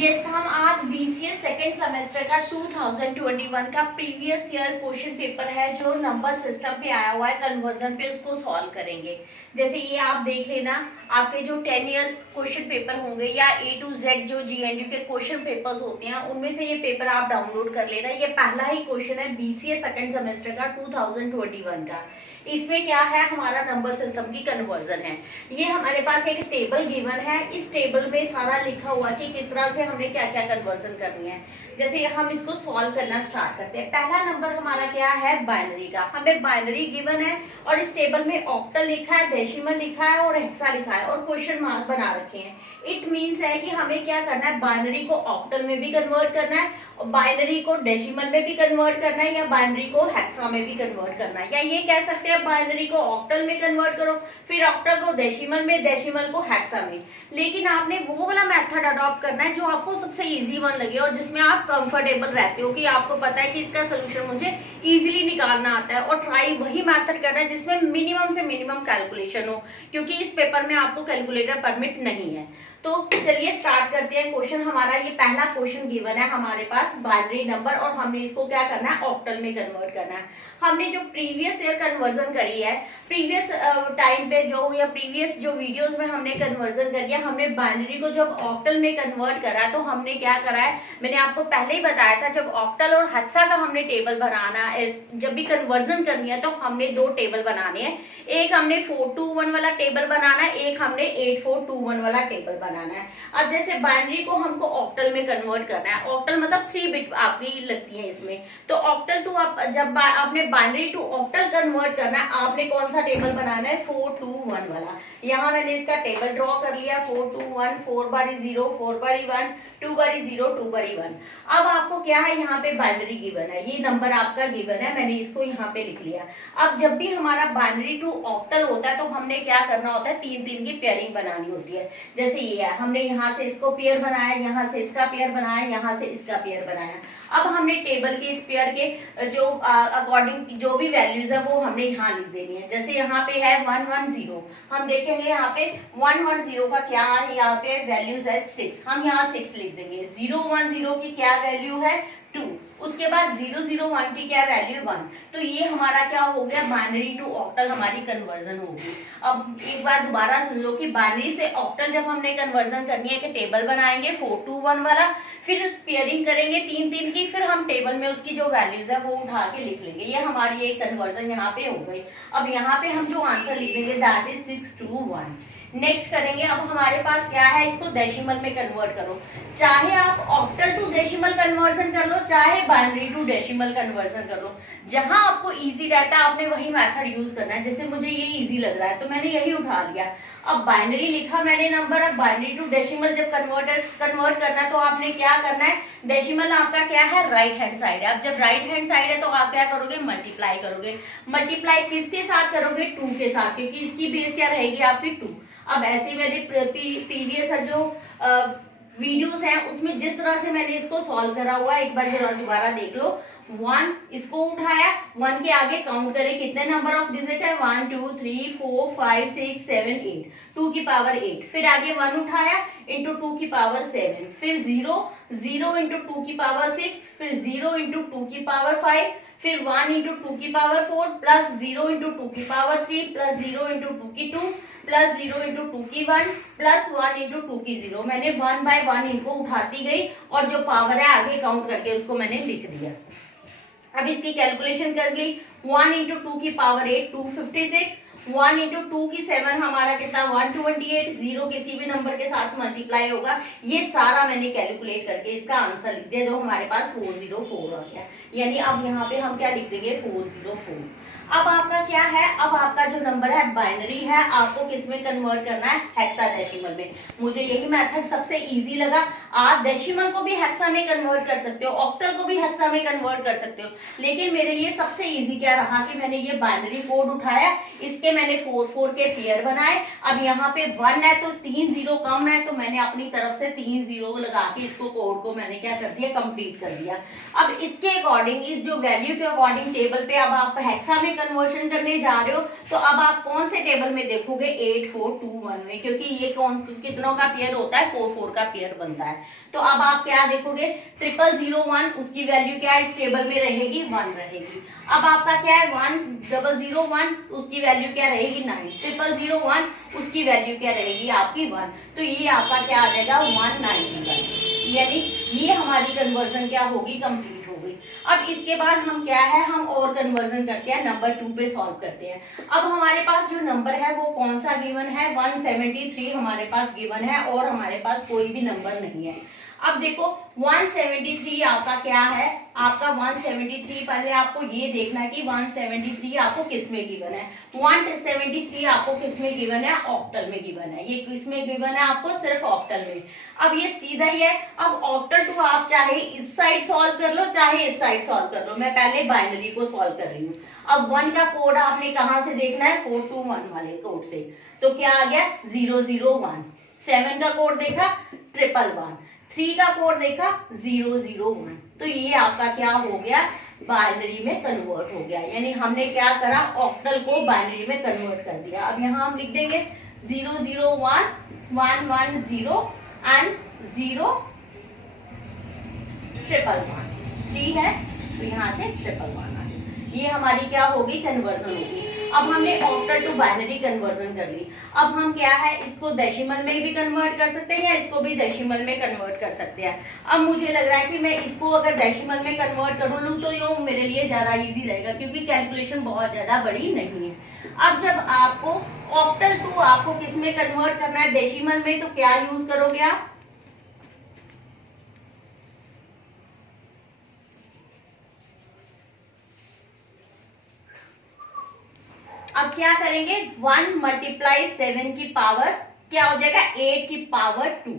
Yes, हम आज BCA second semester का 2021 का प्रीवियस ईयर क्वेश्चन पेपर है जो नंबर सिस्टम पे आया हुआ है कन्वर्जन पे, उसको सॉल्व करेंगे। जैसे ये आप देख लेना, आपके जो 10 इयर्स क्वेश्चन पेपर होंगे या A to Z जो GNDU के क्वेश्चन पेपर्स होते हैं उनमें से ये पेपर आप डाउनलोड कर लेना। ये पहला ही क्वेश्चन है बीसीए सेकेंड सेमेस्टर का 2021 का। इसमें क्या है, हमारा नंबर सिस्टम की कन्वर्जन है। ये हमारे पास एक टेबल गिवन है, इस टेबल में सारा लिखा हुआ कि किस तरह से हमने क्या क्या कन्वर्जन करनी है। जैसे हम इसको सॉल्व करना स्टार्ट करते हैं। पहला नंबर हमारा क्या है, बाइनरी का। हमें बाइनरी गिवन है और इस टेबल में ऑक्टल लिखा है, डेसिमल लिखा है और हेक्सा लिखा है और क्वेश्चन मार्क बना रखे हैं। इट मीन्स है कि हमें क्या करना है, बाइनरी को ऑक्टल में भी कन्वर्ट करना है और बाइनरी को डेसिमल में भी कन्वर्ट करना है या बाइनरी को हेक्सा में भी कन्वर्ट करना है। या ये कह सकते हैं बाइनरी को ऑक्टल में कन्वर्ट करो, फिर ऑक्टल को डेसिमल में, डेसिमल को हेक्सा में। लेकिन आपने वो वाला मेथड अडॉप्ट करना है जो आपको सबसे इजी वन लगे और जिसमें आप कंफर्टेबल रहते हो कि आपको पता है कि इसका सोल्यूशन मुझे इजीली निकालना आता है। और ट्राई वही मेथड करना है जिसमें मिनिमम से मिनिमम कैलकुलेशन हो, क्योंकि इस पेपर में आपको कैलकुलेटर परमिट नहीं है। तो चलिए स्टार्ट करते हैं। क्वेश्चन हमारा ये पहला क्वेश्चन गिवन है हमारे पास, बाइनरी नंबर, और हमने इसको क्या करना है, ऑक्टल में कन्वर्ट करना है। हमने जो प्रीवियस ईयर कन्वर्जन करी है, प्रीवियस टाइम पे जो या प्रीवियस जो वीडियोस में हमने कन्वर्जन करी है, हमने बाइनरी को जब ऑक्टल में कन्वर्ट करा तो हमने क्या करा है, मैंने आपको पहले ही बताया था, जब ऑक्टल और हेक्सा का हमने टेबल बनाना, जब भी कन्वर्जन करनी है तो हमने दो टेबल बनाने हैं। एक हमने 4 to 1 वाला टेबल बनाना है, एक हमने 8 4 2 1 वाला टेबल बनाना है। अब जैसे बाइनरी को हमको ऑक्टल में कन्वर्ट करना है, ऑक्टल मतलब 3 बिट आपकी लगती है इसमें, तो ऑक्टल टू आप जब आपने बाइनरी टू ऑक्टल कन्वर्ट करना है, आपने कौन सा टेबल बनाना है, 4 to 1 वाला। यहाँ मैंने इसका टेबल ड्रॉ कर लिया, 4 to 1, 4 बारी 0, 4 बारी 1, 2 बारी 0, 2 बारी 1। अब आपको क्या है, यहाँ पे बाइनरी गिवन है, ये नंबर आपका गिवन है, मैंने इसको यहाँ पे लिख लिया। अब जब भी हमारा बाइनरी टू ऑक्टल होता है तो हमने क्या करना होता है, 3 की पेयरिंग बनानी होती है। जैसे ये है, हमने यहाँ से इसको पेयर बनाया, यहाँ से इसका पेयर बनाया, यहाँ से इसका पेयर बनाया। अब हमने टेबल के इस पेयर के जो अकॉर्डिंग जो भी वैल्यूज है वो हमने यहाँ लिख देनी है। जैसे यहाँ पे है 1 1 0, हम देखेंगे यहाँ पे 1 1 0 का क्या है, यहाँ पे वैल्यूज है 6, हम यहाँ 6 लिख देंगे। 0 1 0 की क्या वैल्यू है, 2। उसके बाद 0 0 1 की क्या वैल्यू, 1। तो ये हमारा क्या हो गया, बाइनरी टू ऑक्टल हमारी कन्वर्जन होगी। अब एक बार दोबारा सुन लो कि बाइनरी से ऑक्टल जब हमने कन्वर्जन करनी है कि टेबल बनाएंगे 4 to 1 वाला, फिर पेयरिंग करेंगे 3 की, फिर हम टेबल में उसकी जो वैल्यूज है वो उठा के लिख लेंगे। ये हमारी एक कन्वर्जन यहाँ पे हो गई। अब यहाँ पे हम जो आंसर लिख देंगे दैट इज 6 to 1। नेक्स्ट करेंगे, अब हमारे पास क्या है, इसको डेसिमल में कन्वर्ट करो। चाहे आप ऑक्टल टू डेसिमल कन्वर्जन कर लो, चाहे बाइनरी टू डेसिमल कन्वर्जन कर लो, जहां आपको इजी रहता है आपने वही मेथड यूज करना है। जैसे मुझे ये इजी लग रहा है तो मैंने यही उठा लिया। अब बाइनरी लिखा मैंने नंबर, अब बाइनरी टू डेसिमल जब कन्वर्ट करना है तो आपने क्या करना है, डेसिमल आपका क्या है, राइट हैंड साइड है। अब जब राइट हैंड साइड है तो आप क्या करोगे, मल्टीप्लाई करोगे। मल्टीप्लाई किसके साथ करोगे, 2 के साथ, क्योंकि इसकी बेस क्या रहेगी आपकी 2। अब ऐसे मेरे प्रीवियस जो वीडियोस हैं उसमें जिस तरह से मैंने इसको सॉल्व करा हुआ है, एक बार जरा दोबारा देख लो। 1 इसको उठाया, 1 के आगे काउंट करें कितने नंबर ऑफ डिजिट है, 1 2 3 4 5 6 7 8, 2 की पावर 8। फिर आगे 1 उठाया इंटू 2 की पावर 7, फिर 0 0 इंटू 2 की पावर 6, फिर 0 इंटू 2 की पावर 5, फिर 1 इंटू 2 की पावर 4, प्लस 0 इंटू 2 की पावर 3, प्लस 0 इंटू 2 की 2, प्लस 0 इंटू 2 की 1, प्लस 1 इंटू 2 की 0। मैंने 1 बाय 1 इनको उठाती गई और जो पावर है आगे काउंट करके उसको मैंने लिख दिया। अब इसकी कैलकुलेशन कर गई, 1 इंटू 2 की पावर 8 256, 1 इंटू 2 की 7 हमारा कितना 128, 0 किसी भी नंबर के साथ मल्टीप्लाई होगा। ये सारा मैंने कैलकुलेट करके इसका आंसर लिख दिया जो हमारे पास 404 आ गया। यानी अब यहाँ पे हम क्या लिख देंगे, 404। अब आपका क्या है, अब आपका जो नंबर है बाइनरी है, आपको किस में कन्वर्ट करना है, हेक्साडेसिमल में। मुझे यही मेथड सबसे इजी लगा। आप डेसिमल को भी हेक्सा में कन्वर्ट कर सकते हो, ऑक्टल को भी हेक्सा में कन्वर्ट कर सकते हो, लेकिन मेरे लिए सबसे इजी क्या रहा कि मैंने ये बाइनरी कोड उठाया, इसके इसके मैंने 4 के पेयर बनाए। अब यहाँ पे 1 है तो 3 जीरो कम है, तो मैंने अपनी तरफ से 3 जीरो लगा के इसको कोड को मैंने क्या कर दिया, कंप्लीट कर दिया। अब इसके अकॉर्डिंग, इस जो वैल्यू के अकॉर्डिंग टेबल पे अब आप हेक्सा में कन्वर्शन करने जा रहे हो, तो अब आप कौन से टेबल में देखोगे, 8 4 2 1 में, क्योंकि ये कौन कितनों का पेयर होता है, 4 4 का पेयर बनता है। तो अब आप क्या देखोगे, 0001 उसकी वैल्यू क्या है इस टेबल में रहेगी, 1 रहेगी। अब आपका क्या है 1001 उसकी वैल्यू क्या रहेगी, 9। 0001 उसकी वैल्यू क्या रहेगी आपकी 1। तो ये आपका क्या आ जाएगा 191, यानी ये हमारी कन्वर्जन क्या होगी, कंप्लीट हो गई। अब इसके बाद हम क्या है, हम और कन्वर्जन करते हैं, नंबर 2 पे सॉल्व करते हैं। अब हमारे पास जो नंबर है वो कौन सा गिवन है, 173 हमारे पास गिवन है और हमारे पास कोई भी नंबर नहीं है। अब देखो 173 आपका क्या है, आपका 173, पहले आपको ये देखना है कि 173 आपको किस में गिवन है। 173 आपको किस में गिवन है, ऑक्टल में गिवन है। ये किस में गिवन है आपको, सिर्फ ऑक्टल में। अब ये सीधा ही है। अब ऑक्टल टू आप चाहे इस साइड सॉल्व कर लो चाहे इस साइड सॉल्व कर लो, मैं पहले बाइनरी को सॉल्व कर रही हूँ। अब 1 का कोड आपने कहाँ से देखना है, 421 वाले कोड से, तो क्या आ गया 001। 7 का कोड देखा 111, 3 का कोड देखा 001। तो ये आपका क्या हो गया, बाइनरी में कन्वर्ट हो गया, यानी हमने क्या करा, ऑक्टल को बाइनरी में कन्वर्ट कर दिया। अब यहाँ हम लिख देंगे 001 110 एंड 01111। 3 है तो यहाँ से 111 आ गया। ये हमारी क्या होगी, कन्वर्जन होगी। अब हमने ऑक्टल टू बाइनरी कन्वर्जन कर ली। अब हम क्या है, इसको डेसिमल में भी कन्वर्ट कर सकते हैं या इसको भी डेसिमल में कन्वर्ट कर सकते हैं। अब मुझे लग रहा है कि मैं इसको अगर डेसिमल में कन्वर्ट कर लूँ तो ये मेरे लिए ज्यादा इजी रहेगा, क्योंकि कैलकुलेशन बहुत ज्यादा बड़ी नहीं है। अब जब आपको ऑक्टल टू आपको किस में कन्वर्ट करना है, डेसिमल में, तो क्या यूज करोगे आप, अब क्या करेंगे, 1 मल्टीप्लाई 7 की पावर क्या हो जाएगा, 8 की पावर 2,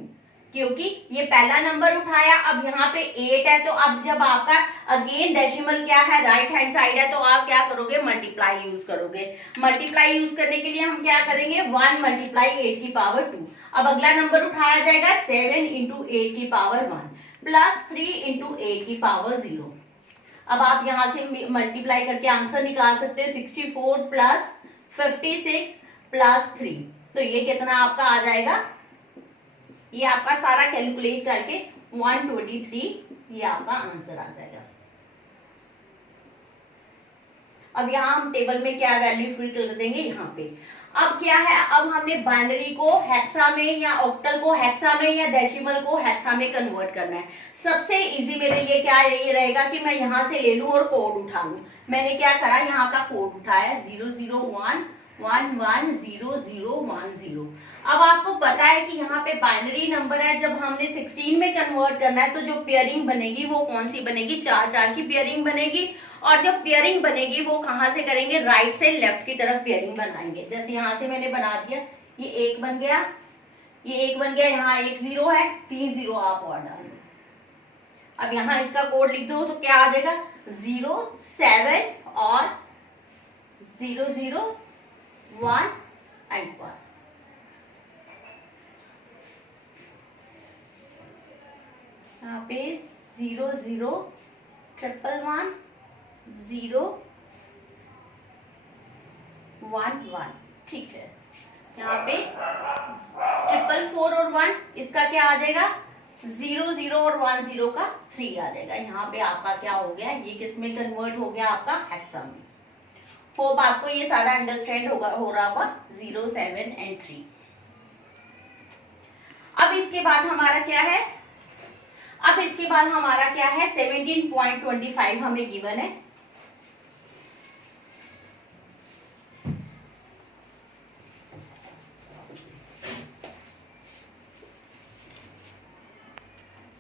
क्योंकि ये पहला नंबर उठाया। अब यहाँ पे 8 है, तो अब जब आपका अगेन डेसिमल क्या है, राइट हैंड साइड है, तो आप क्या करोगे, मल्टीप्लाई यूज करोगे। मल्टीप्लाई यूज करने के लिए हम क्या करेंगे, 1 मल्टीप्लाई 8 की पावर 2। अब अगला नंबर उठाया जाएगा 7 इंटू 8 की पावर 1 प्लस 3 इंटू 8 की पावर 0। अब आप यहां से मल्टीप्लाई करके आंसर निकाल सकते हो, 64 प्लस 56 प्लस 3, तो ये कितना आपका आ जाएगा, ये आपका सारा कैलकुलेट करके 123, ये आपका आंसर आ जाएगा। अब यहाँ हम टेबल में क्या वैल्यू फिल कर देंगे, यहाँ पे। अब क्या है, अब हमने बाइनरी को हेक्सा में या ऑक्टल को हेक्सा में या डेसिमल को हेक्सा में कन्वर्ट करना है। सबसे इजी मेरे लिए क्या ये रहेगा कि मैं यहाँ से ले लूं और कोड उठा लूं। मैंने क्या करा, यहाँ का कोड उठाया 001 110010। अब आपको पता है कि यहाँ पे बाइनरी नंबर है, जब हमने 16 में कन्वर्ट करना है तो जो पेयरिंग बनेगी वो कौन सी बनेगी, 4 की पेयरिंग बनेगी। और जब पेयरिंग बनेगी वो कहाँ से करेंगे, राइट से लेफ्ट की तरफ पेयरिंग बनाएंगे। जैसे यहाँ से मैंने बना दिया, ये 1 बन गया, ये 1 बन गया, यहाँ 1 0 है, 3 0 आप और डाल दो। अब यहाँ इसका कोड लिख दो तो क्या आ जाएगा, 0 7 और 0 0 1 एंड 1। यहाँ पे 0 0 111 0 1 1, ठीक है। यहाँ पे 444 और 1, इसका क्या आ जाएगा, 0 0 और 1 0 का 3 आ जाएगा। यहाँ पे आपका क्या हो गया, ये किस में कन्वर्ट हो गया, आपका हेक्सा में। होप आपको ये सारा अंडरस्टैंड हो रहा होगा, 0 7 एंड 3। अब इसके बाद हमारा क्या है, 17.25 हमें गिवन है।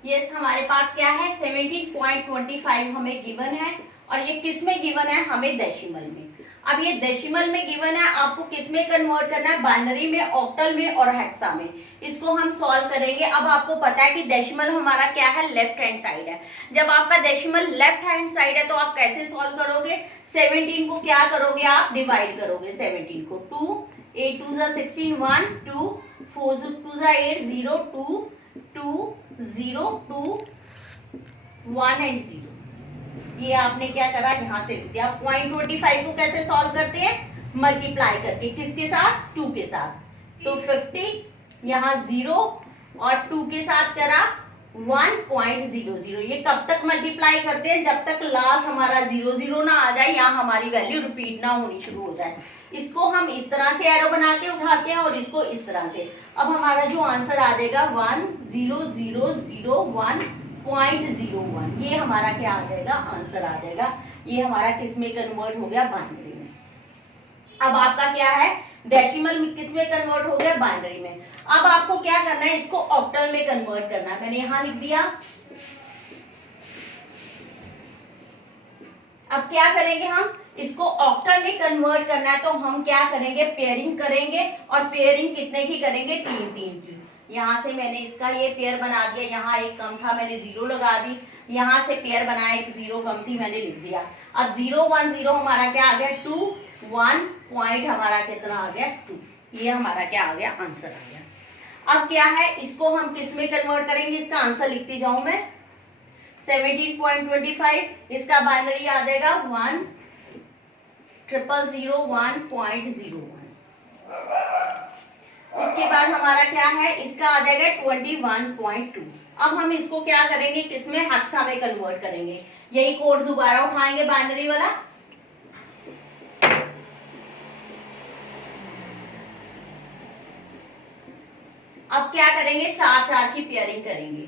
यस, हमारे पास क्या है, 17.25 हमें गिवन है, और ये किस में गिवन है, हमें डेसिमल में। अब ये डेसिमल में गिवन है, आपको किस में कन्वर्ट करना है, बाइनरी में, ऑक्टल में और हेक्सा में। इसको हम सॉल्व करेंगे। अब आपको पता है कि डेसिमल हमारा क्या है, लेफ्ट हैंड साइड है। जब आपका डेसिमल लेफ्ट हैंड साइड है तो आप कैसे सॉल्व करोगे, 17 को क्या करोगे आप, डिवाइड करोगे 17 को, 2 8 2 16 1 2 4 2 8 0 2 2 0 2 1 एंड 0। ये आपने क्या करा, यहां से लिख दिया। 0.25 को कैसे सॉल्व करते हैं, मल्टीप्लाई करके, किसके साथ, 2 के साथ। तो 50 यहाँ 0 और 2 के साथ करा 1.00। ये कब तक मल्टीप्लाई करते हैं, जब तक लास्ट हमारा 0 ना आ जाए या हमारी वैल्यू रिपीट ना होनी शुरू हो जाए। इसको हम इस तरह से एरो बना के उठाते हैं और इसको इस तरह से। अब हमारा जो आंसर आ जाएगा 10001.01, ये हमारा क्या आ जाएगा, आंसर आ जाएगा। ये हमारा किस में कन्वर्ट हो गया, बाइनरी में। अब आपका क्या है, डेसिमल में किस में कन्वर्ट हो गया, बाइनरी में। अब आपको क्या करना है, इसको ऑक्टल में कन्वर्ट करना है। मैंने यहां लिख दिया। अब क्या करेंगे, हम इसको ऑक्टल में कन्वर्ट करना है तो हम क्या करेंगे, पेयरिंग करेंगे। और पेयरिंग कितने की करेंगे, 3 3 की। यहां से मैंने इसका ये पेयर बना दिया, यहाँ एक कम था मैंने 0 लगा दी, यहां से पेयर बनाया, एक 0 कम थी मैंने लिख दिया। अब 0 1 0 हमारा क्या आ गया, 2 1 पॉइंट हमारा कितना आ गया, 2। ये हमारा क्या आ गया, आंसर आ गया। अब क्या है, इसको हम किस में कन्वर्ट करेंगे, इसका आंसर लिखती जाऊं मैं। 17.25, इसका बाइनरी आ जाएगा 10001.01। उसके बाद हमारा क्या है, इसका आ जाएगा 21.2। अब हम इसको क्या करेंगे, किसमें, हेक्सा में कन्वर्ट करेंगे। यही कोड दोबारा उठाएंगे, बाइनरी वाला। अब क्या करेंगे, 4 4 की पेयरिंग करेंगे।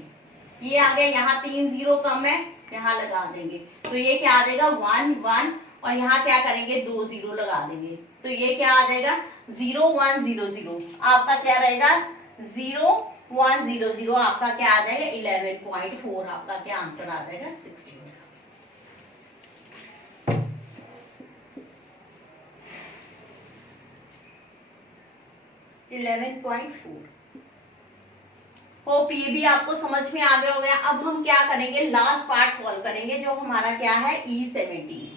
ये आ गया, यहाँ 3 0 कम है, यहाँ लगा देंगे तो ये क्या आ जाएगा 1 1, और यहाँ क्या करेंगे 2 0 लगा देंगे तो ये क्या आ जाएगा 0 1 0 0। आपका क्या रहेगा 0 1 0 0, आपका क्या आ जाएगा 11.4। आपका क्या आंसर आ जाएगा 16। 11.4। होप ये भी आपको समझ में आ गया हो गया। अब हम क्या करेंगे, लास्ट पार्ट सॉल्व करेंगे जो हमारा क्या है E17।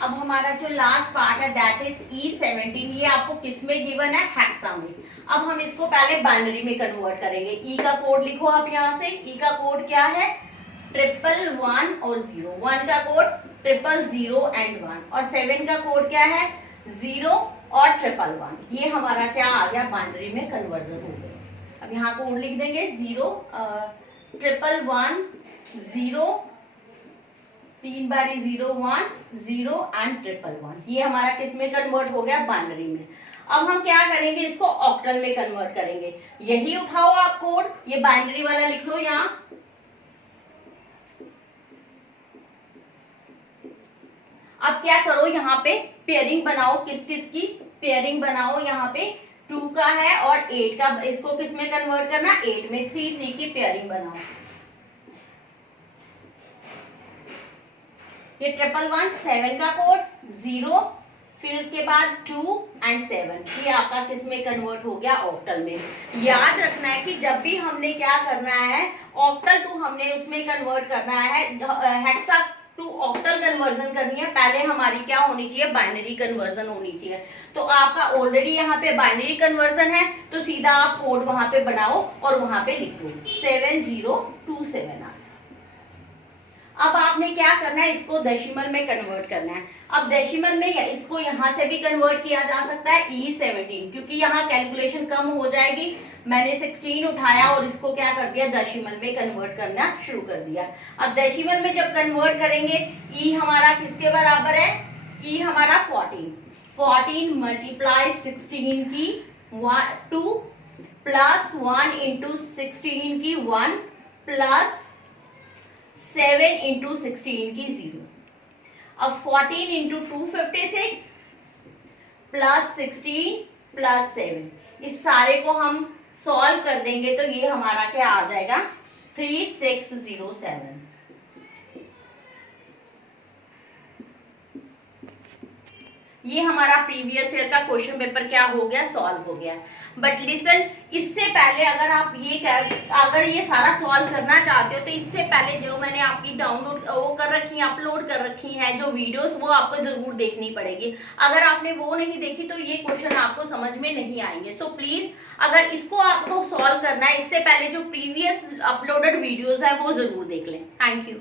अब हमारा जो लास्ट पार्ट है दैट इज E17। ये आपको किस में गिवन है, हेक्सा में। अब हम इसको पहले बाइनरी में कन्वर्ट करेंगे। E का कोड लिखो आप यहाँ से। E का कोड क्या है, 111 और 0। 1 का कोड 000 एंड 1, और 7 का कोड क्या है 0 और 111। ये हमारा क्या आ गया, बाइनरी में कन्वर्जन हो गया। अब यहाँ कोड लिख देंगे 0 111 0 3 बारी 0 1 0 एंड 111। ये हमारा किस में कन्वर्ट हो गया, बाइनरी में। अब हम क्या करेंगे, इसको ऑक्टल में कन्वर्ट करेंगे। यही उठाओ आप कोड, ये बाइनरी वाला लिख लो यहाँ। अब क्या करो, यहाँ पे पेयरिंग बनाओ, किस किस की पेयरिंग बनाओ। यहाँ पे 2 का है और 8 का, इसको किस में कन्वर्ट करना, 8 में। 3 3 की पेयरिंग बनाओ। ये 111 7 का कोड 0, फिर उसके बाद 2 एंड 7। ये आपका किस में कन्वर्ट हो गया, ऑक्टल में। याद रखना है कि जब भी हमने क्या करना है, ऑक्टल टू हमने उसमें कन्वर्ट करना है, हेक्सा टू ऑक्टल कन्वर्जन करनी है, पहले हमारी क्या होनी चाहिए, बाइनरी कन्वर्जन होनी चाहिए। तो आपका ऑलरेडी यहाँ पे बाइनरी कन्वर्जन है तो सीधा आप कोड वहां पे बनाओ और वहां पे लिख दो 7027। अब आपने क्या करना है, इसको डेसिमल में कन्वर्ट करना है। अब डेसिमल में इसको यहाँ से भी कन्वर्ट किया जा सकता है E17, क्योंकि यहाँ कैलकुलेशन कम हो जाएगी। मैंने 16 उठाया और इसको क्या कर दिया, डेसिमल में कन्वर्ट करना शुरू कर दिया। अब डेसिमल में जब कन्वर्ट करेंगे, E हमारा किसके बराबर है, E हमारा 14 मल्टीप्लाई 16 की 2 प्लस 1 इंटू 16 की 1 प्लस 7 इंटू 16 की 0। अब 14 इंटू 2 56 प्लस 16 प्लस 7, इस सारे को हम सॉल्व कर देंगे तो ये हमारा क्या आ जाएगा 3607। ये हमारा प्रीवियस ईयर का क्वेश्चन पेपर क्या हो गया, सॉल्व हो गया। बट लिसन, इससे पहले अगर आप अगर ये सारा सॉल्व करना चाहते हो तो इससे पहले जो मैंने आपकी डाउनलोड वो कर रखी है, अपलोड कर रखी है जो वीडियोस, वो आपको जरूर देखनी पड़ेगी। अगर आपने वो नहीं देखी तो ये क्वेश्चन आपको समझ में नहीं आएंगे। सो प्लीज अगर इसको आपको सॉल्व करना है, इससे पहले जो प्रीवियस अपलोडेड वीडियोस है वो जरूर देख लें। Thank you.